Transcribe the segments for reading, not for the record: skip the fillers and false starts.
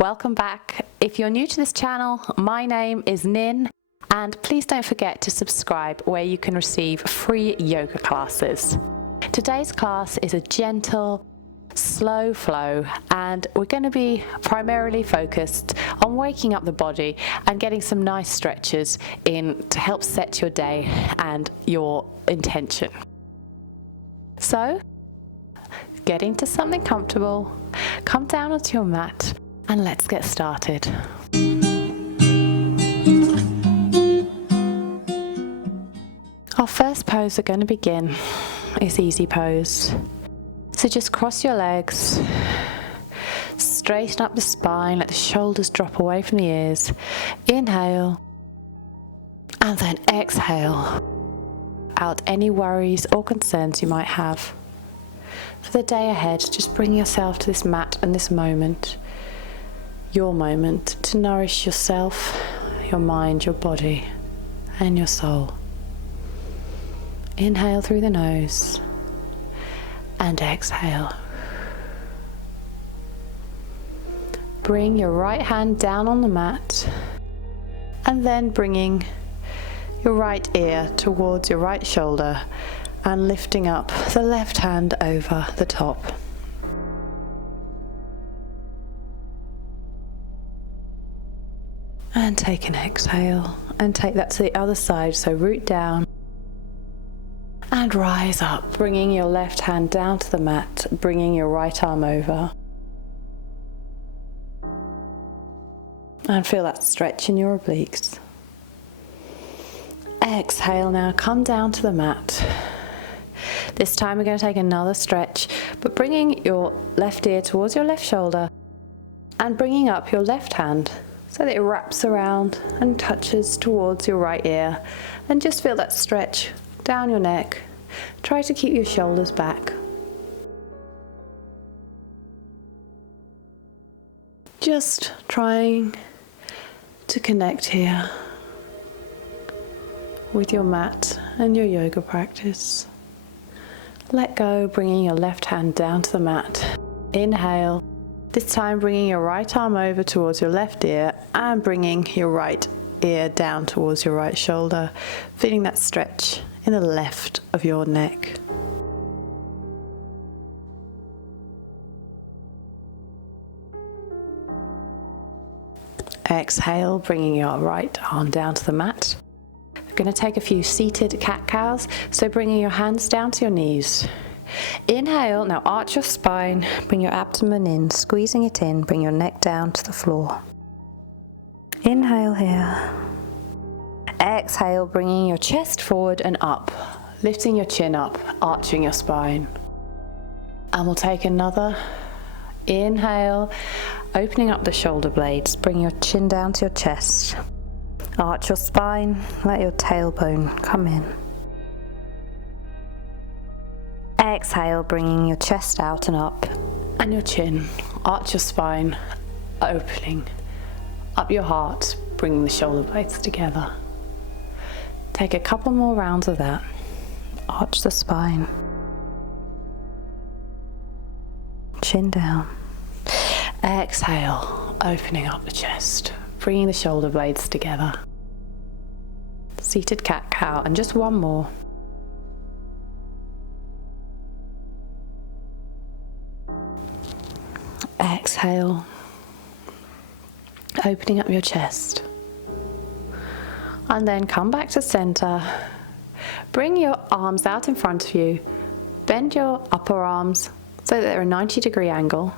Welcome back. If you're new to this channel, my name is Nin, and please don't forget to subscribe where you can receive free yoga classes. Today's class is a gentle, slow flow, and we're going to be primarily focused on waking up the body and getting some nice stretches in to help set your day and your intention. So, get into something comfortable, come down onto your mat, and let's get started. Our first pose we're going to begin is easy pose. So just cross your legs, straighten up the spine, let the shoulders drop away from the ears. Inhale, and then exhale out any worries or concerns you might have. For the day ahead, just bring yourself to this mat and this moment, your moment, to nourish yourself, your mind, your body, and your soul. Inhale through the nose and exhale. Bring your right hand down on the mat and then bringing your right ear towards your right shoulder and lifting up the left hand over the top. And take an exhale and take that to the other side, so root down and rise up, bringing your left hand down to the mat, bringing your right arm over. And feel that stretch in your obliques. Exhale now, come down to the mat. This time we're going to take another stretch, but bringing your left ear towards your left shoulder and bringing up your left hand so that it wraps around and touches towards your right ear, and just feel that stretch down your neck. Try to keep your shoulders back. Just trying to connect here with your mat and your yoga practice. Let go, bringing your left hand down to the mat. Inhale, this time bringing your right arm over towards your left ear and bringing your right ear down towards your right shoulder, feeling that stretch in the left of your neck. Exhale, bringing your right arm down to the mat. We're going to take a few seated cat-cows, so bringing your hands down to your knees. Inhale, now arch your spine, bring your abdomen in, squeezing it in, bring your neck down to the floor. Inhale here. Exhale, bringing your chest forward and up, lifting your chin up, arching your spine. And we'll take another inhale, opening up the shoulder blades, bring your chin down to your chest. Arch your spine, let your tailbone come in. Exhale, bringing your chest out and up, and your chin. Arch your spine, opening up your heart, bringing the shoulder blades together. Take a couple more rounds of that. Arch the spine. Chin down. Exhale, opening up the chest, bringing the shoulder blades together. Seated cat-cow, and just one more. Exhale, opening up your chest. And then come back to center. Bring your arms out in front of you. Bend your upper arms so that they're a 90-degree angle.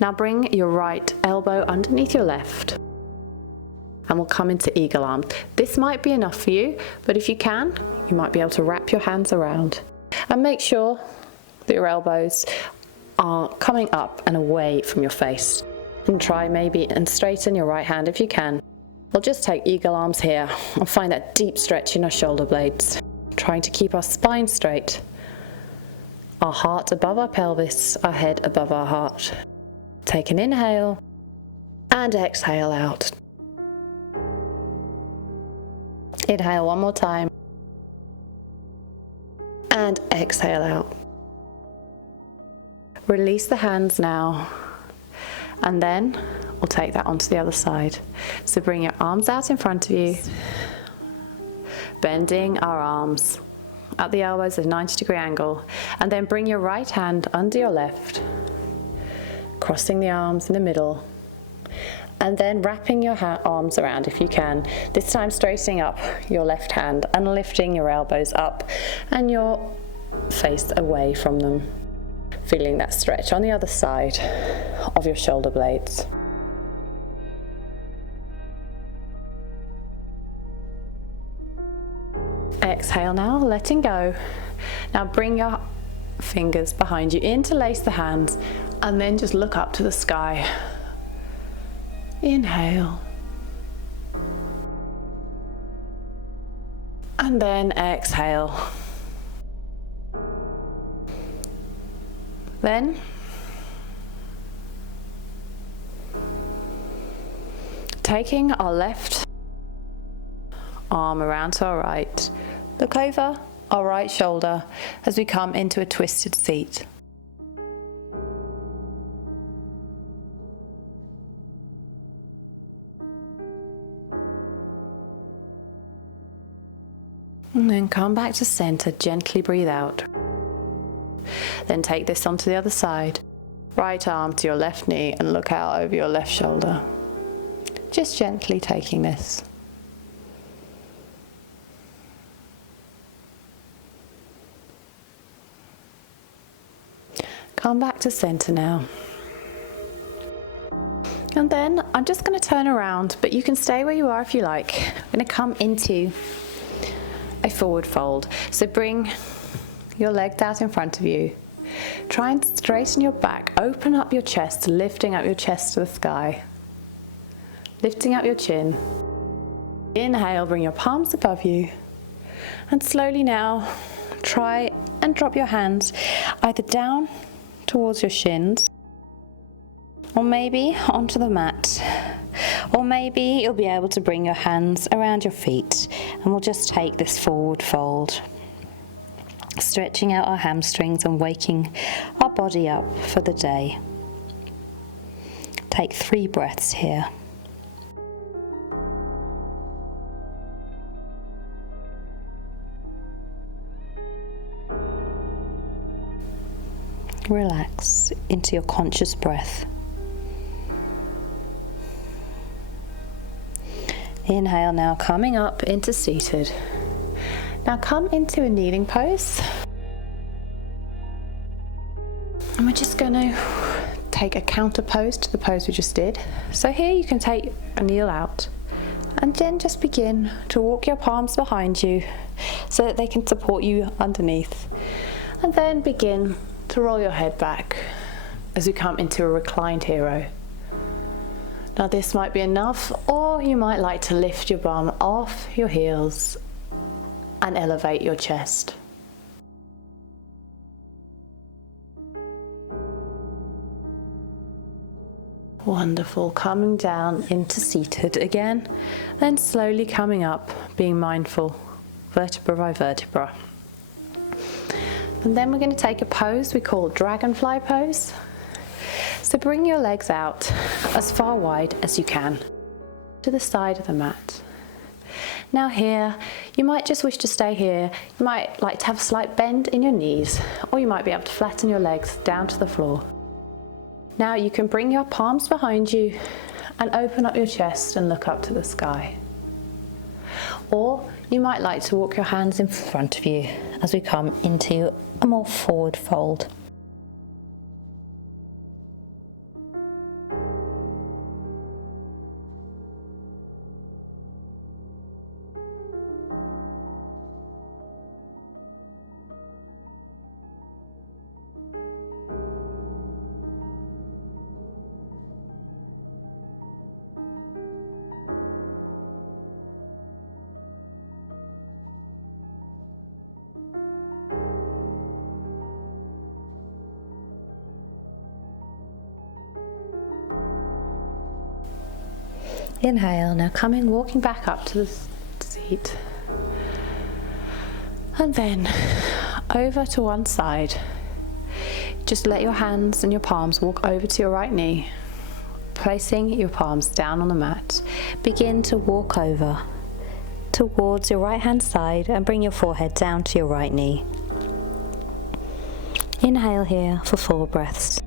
Now bring your right elbow underneath your left. And we'll come into eagle arms. This might be enough for you, but if you can, you might be able to wrap your hands around. And make sure that your elbows are coming up and away from your face. And try maybe and straighten your right hand if you can. We'll just take eagle arms here and find that deep stretch in our shoulder blades. Trying to keep our spine straight. Our heart above our pelvis, our head above our heart. Take an inhale and exhale out. Inhale one more time. And exhale out. Release the hands now. And then we'll take that onto the other side. So bring your arms out in front of you, bending our arms at the elbows at a 90-degree angle, and then bring your right hand under your left, crossing the arms in the middle, and then wrapping your arms around if you can. This time straightening up your left hand and lifting your elbows up and your face away from them. Feeling that stretch on the other side of your shoulder blades. Exhale now, letting go. Now bring your fingers behind you, interlace the hands, and then just look up to the sky. Inhale. And then exhale. Then taking our left arm around to our right, look over our right shoulder as we come into a twisted seat. And then come back to center, gently breathe out. Then take this onto the other side. Right arm to your left knee and look out over your left shoulder. Just gently taking this. Come back to center now. And then I'm just going to turn around, but you can stay where you are if you like. I'm going to come into a forward fold. So bring your legs out in front of you. Try and straighten your back, open up your chest, lifting up your chest to the sky. Lifting up your chin. Inhale, bring your palms above you. And slowly now, try and drop your hands either down towards your shins, or maybe onto the mat. Or maybe you'll be able to bring your hands around your feet, and we'll just take this forward fold. Stretching out our hamstrings and waking our body up for the day. Take 3 breaths here. Relax into your conscious breath. Inhale now, coming up into seated. Now come into a kneeling pose. And we're just going to take a counter pose to the pose we just did. So here you can take a kneel out and then just begin to walk your palms behind you so that they can support you underneath. And then begin to roll your head back as we come into a reclined hero. Now this might be enough, or you might like to lift your bum off your heels and elevate your chest. Wonderful, coming down into seated again, then slowly coming up, being mindful, vertebra by vertebra. And then we're going to take a pose we call dragonfly pose. So bring your legs out as far wide as you can to the side of the mat. Now here, you might just wish to stay here. You might like to have a slight bend in your knees, or you might be able to flatten your legs down to the floor. Now you can bring your palms behind you and open up your chest and look up to the sky. Or you might like to walk your hands in front of you as we come into a more forward fold. Inhale, now walking back up to the seat. And then over to one side. Just let your hands and your palms walk over to your right knee. Placing your palms down on the mat, begin to walk over towards your right hand side and bring your forehead down to your right knee. Inhale here for 4 breaths.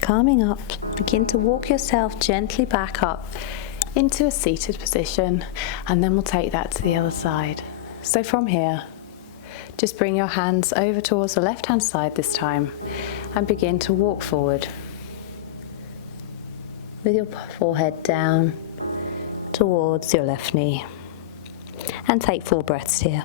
Calming up, begin to walk yourself gently back up into a seated position, and then we'll take that to the other side. So from here, just bring your hands over towards the left hand side this time and begin to walk forward with your forehead down towards your left knee, and take 4 breaths here.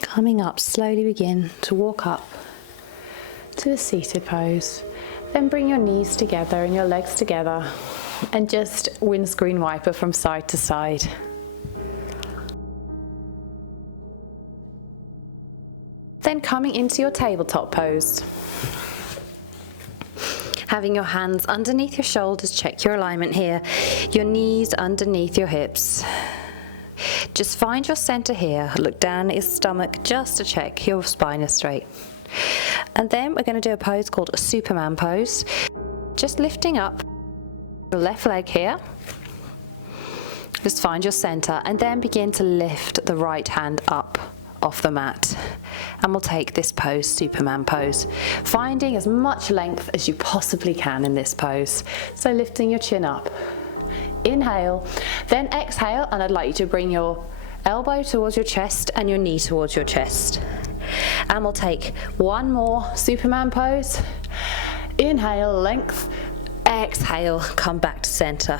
Coming up, slowly begin to walk up to a seated pose. Then bring your knees together and your legs together and just windscreen wiper from side to side. Then coming into your tabletop pose. Having your hands underneath your shoulders, check your alignment here. Your knees underneath your hips. Just find your center here, look down at your stomach just to check your spine is straight. And then we're going to do a pose called a Superman pose. Just lifting up your left leg here. Just find your center and then begin to lift the right hand up off the mat. And we'll take this pose, Superman pose, finding as much length as you possibly can in this pose. So lifting your chin up. Inhale, then exhale, and I'd like you to bring your elbow towards your chest and your knee towards your chest. And we'll take one more Superman pose. Inhale, length. Exhale, come back to center.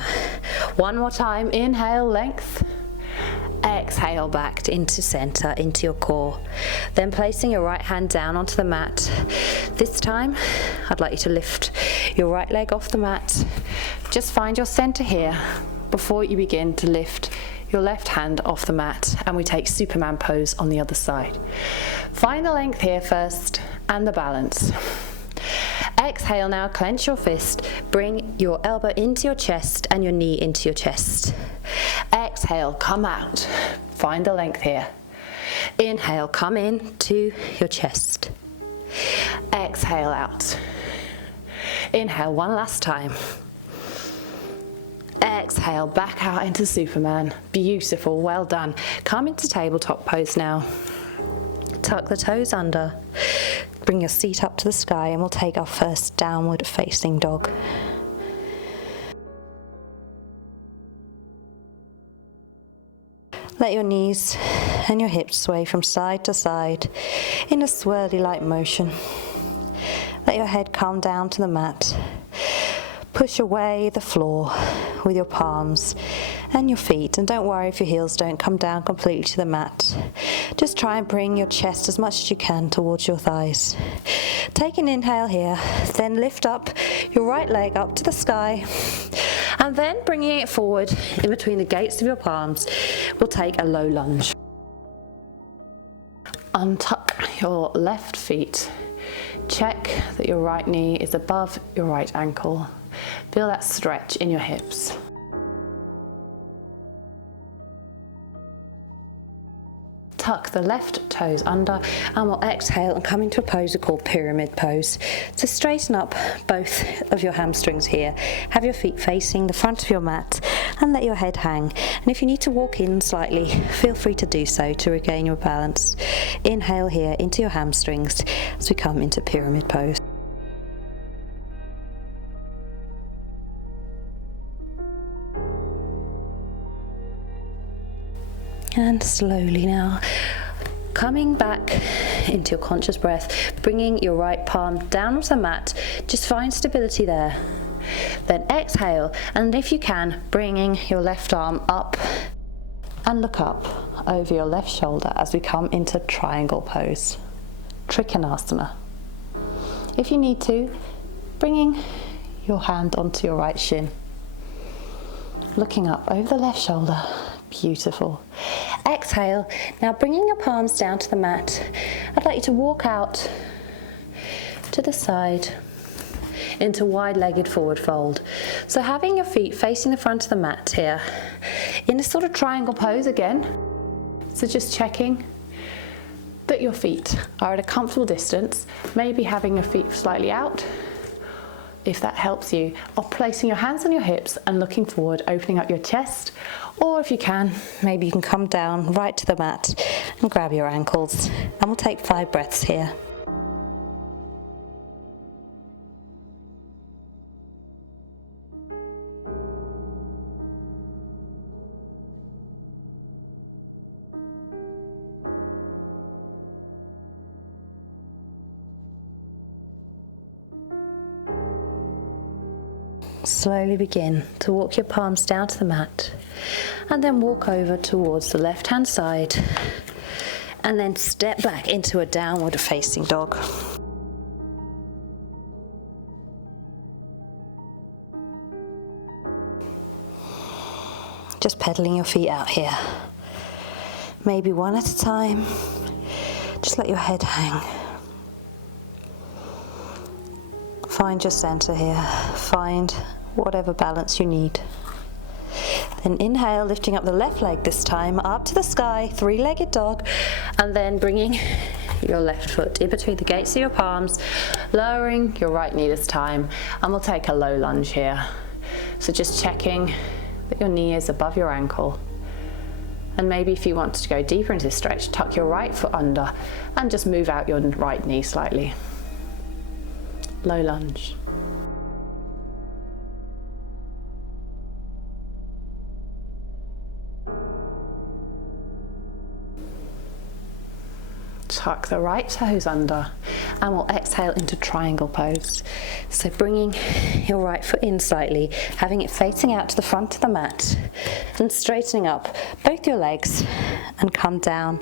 One more time, inhale, length. Exhale back into center, into your core. Then placing your right hand down onto the mat. This time, I'd like you to lift your right leg off the mat. Just find your center here before you begin to lift your left hand off the mat, and we take Superman pose on the other side. Find the length here first and the balance. Exhale now, clench your fist, bring your elbow into your chest and your knee into your chest. Exhale, come out, find the length here. Inhale, come in to your chest. Exhale out. Inhale one last time. Exhale, back out into Superman. Beautiful, well done. Come into tabletop pose now. Tuck the toes under. Bring your seat up to the sky and we'll take our first downward facing dog. Let your knees and your hips sway from side to side in a swirly-like motion. Let your head come down to the mat. Push away the floor with your palms and your feet, and don't worry if your heels don't come down completely to the mat. Just try and bring your chest as much as you can towards your thighs. Take an inhale here, then lift up your right leg up to the sky, and then bringing it forward in between the gates of your palms, we'll take a low lunge. Untuck your left feet. Check that your right knee is above your right ankle. Feel that stretch in your hips. Tuck the left toes under and we'll exhale and come into a pose we call pyramid pose. So straighten up both of your hamstrings here. Have your feet facing the front of your mat and let your head hang. And if you need to walk in slightly, feel free to do so to regain your balance. Inhale here into your hamstrings as we come into pyramid pose. And slowly now, coming back into your conscious breath, bringing your right palm down onto the mat, just find stability there. Then exhale, and if you can, bringing your left arm up and look up over your left shoulder as we come into triangle pose, Trikonasana. If you need to, bringing your hand onto your right shin. looking up over the left shoulder. Beautiful. Exhale. Now bringing your palms down to the mat, I'd like you to walk out to the side into wide-legged forward fold. So having your feet facing the front of the mat here, in a sort of triangle pose again. So just checking that your feet are at a comfortable distance, maybe having your feet slightly out, if that helps you, or placing your hands on your hips and looking forward, opening up your chest, or if you can, maybe you can come down right to the mat and grab your ankles, and we'll take 5 breaths here. Slowly begin to walk your palms down to the mat and then walk over towards the left hand side and then step back into a downward facing dog. Just pedaling your feet out here, maybe one at a time. Just let your head hang. Find your center here, find whatever balance you need. Then inhale, lifting up the left leg this time, up to the sky, 3-legged dog, and then bringing your left foot in between the gates of your palms, lowering your right knee this time, and we'll take a low lunge here. So just checking that your knee is above your ankle. And maybe if you want to go deeper into this stretch, tuck your right foot under and just move out your right knee slightly. Low lunge. Tuck the right toes under and we'll exhale into triangle pose. So bringing your right foot in slightly, having it facing out to the front of the mat and straightening up both your legs and come down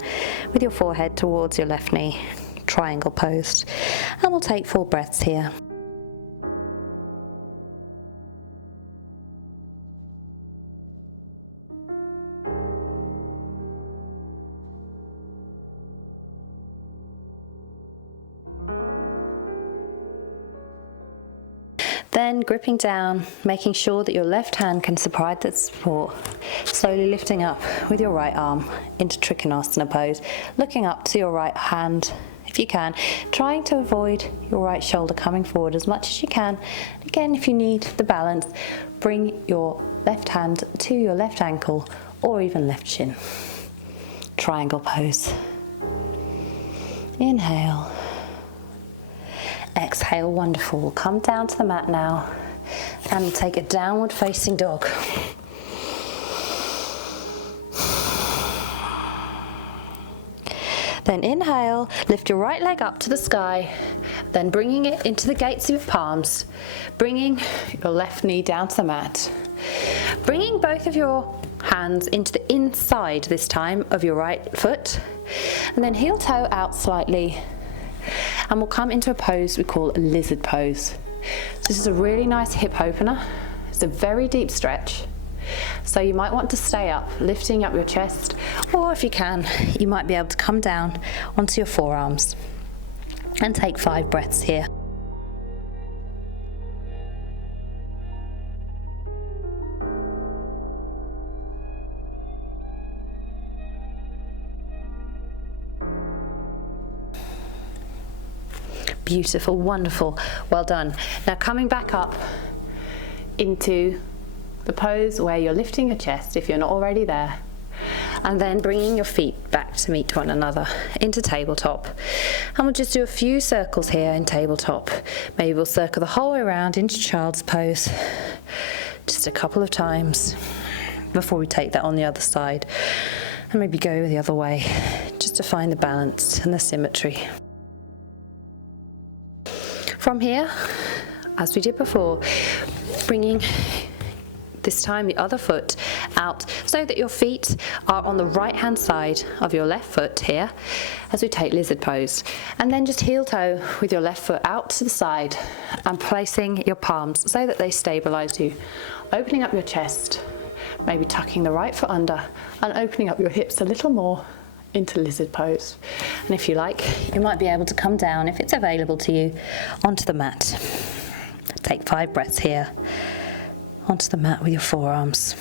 with your forehead towards your left knee. Triangle pose, and we'll take 4 breaths here. Then gripping down, making sure that your left hand can supply that support, slowly lifting up with your right arm into Trikonasana pose, looking up to your right hand if you can, trying to avoid your right shoulder coming forward as much as you can. Again, if you need the balance, bring your left hand to your left ankle or even left shin. Triangle pose. Inhale. Exhale, wonderful. We'll come down to the mat now and take a downward facing dog. Then inhale, lift your right leg up to the sky, then bringing it into the gates of your palms, bringing your left knee down to the mat, bringing both of your hands into the inside this time of your right foot, and then heel toe out slightly, and we'll come into a pose we call a lizard pose. So this is a really nice hip opener. It's a very deep stretch. So you might want to stay up, lifting up your chest, or if you can, you might be able to come down onto your forearms and take 5 breaths here. Beautiful, wonderful, well done. Now coming back up into the pose where you're lifting your chest if you're not already there, and then bringing your feet back to meet one another into tabletop. And we'll just do a few circles here in tabletop. Maybe we'll circle the whole way around into child's pose just a couple of times before we take that on the other side, and maybe go the other way just to find the balance and the symmetry. From here, as we did before, bringing this time the other foot out so that your feet are on the right hand side of your left foot here as we take lizard pose, and then just heel toe with your left foot out to the side and placing your palms so that they stabilize you, opening up your chest Maybe tucking the right foot under and opening up your hips a little more into lizard pose. And if you like, you might be able to come down, if it's available to you, onto the mat. Take 5 breaths here, onto the mat with your forearms.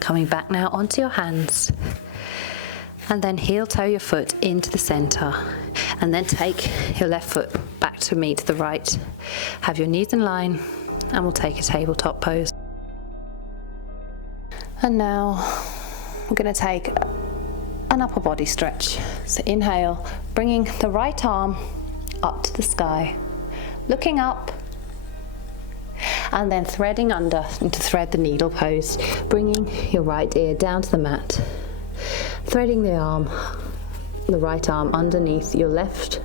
Coming back now onto your hands, and then heel toe your foot into the center, and then take your left foot back to meet the right. Have your knees in line, and we'll take a tabletop pose. And now we're going to take an upper body stretch. So inhale, bringing the right arm up to the sky, looking up, and then threading under into thread the needle pose, bringing your right ear down to the mat, threading the right arm underneath your left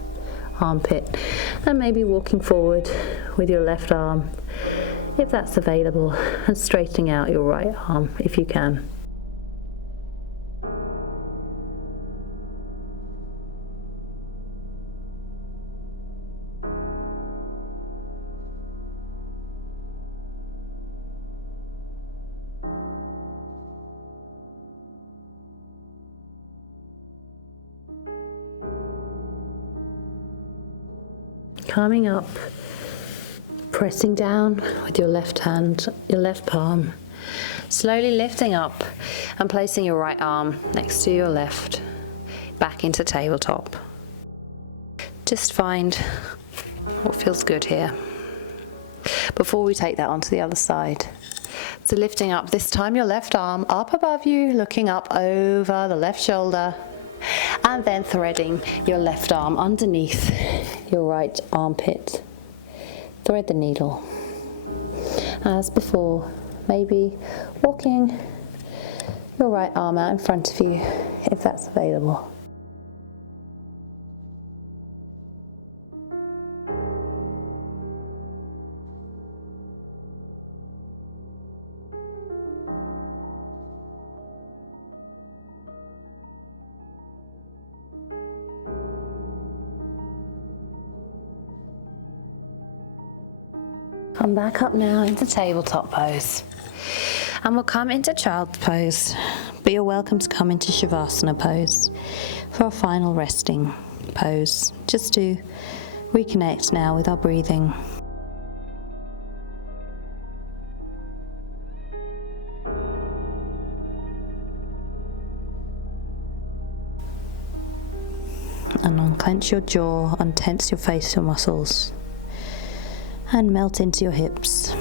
armpit, and maybe walking forward with your left arm if that's available, and straightening out your right arm if you can. Coming up, pressing down with your left hand, your left palm, slowly lifting up and placing your right arm next to your left, back into tabletop. Just find what feels good here before we take that onto the other side. So lifting up, this time your left arm up above you, looking up over the left shoulder, and then threading your left arm underneath your right armpit. Thread the needle. As before, maybe walking your right arm out in front of you if that's available. Come back up now into tabletop pose. And we'll come into child's pose, but you're welcome to come into Shavasana pose for a final resting pose, just to reconnect now with our breathing. And unclench your jaw, untense your facial muscles, and melt into your hips.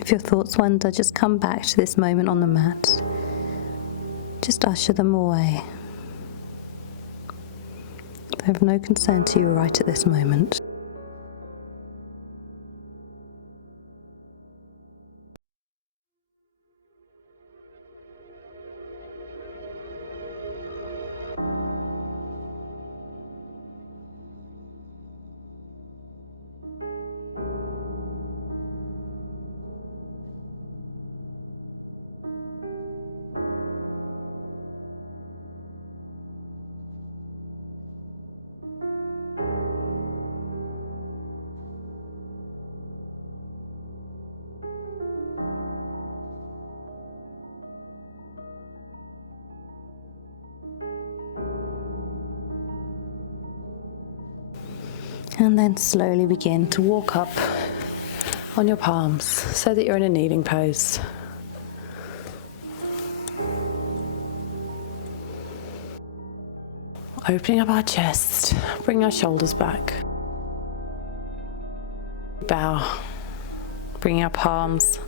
If your thoughts wander, just come back to this moment on the mat. Just usher them away. They have no concern to you right at this moment. And then slowly begin to walk up on your palms so that you're in a kneeling pose. Opening up our chest, bring our shoulders back. Bow, bringing our palms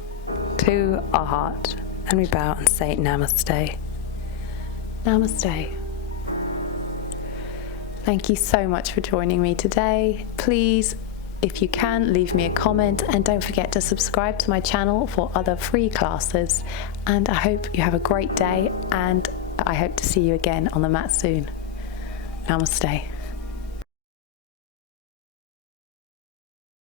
to our heart, and we bow and say Namaste. Namaste. Thank you so much for joining me today. Please, if you can, leave me a comment and don't forget to subscribe to my channel for other free classes. And I hope you have a great day, and I hope to see you again on the mat soon. Namaste.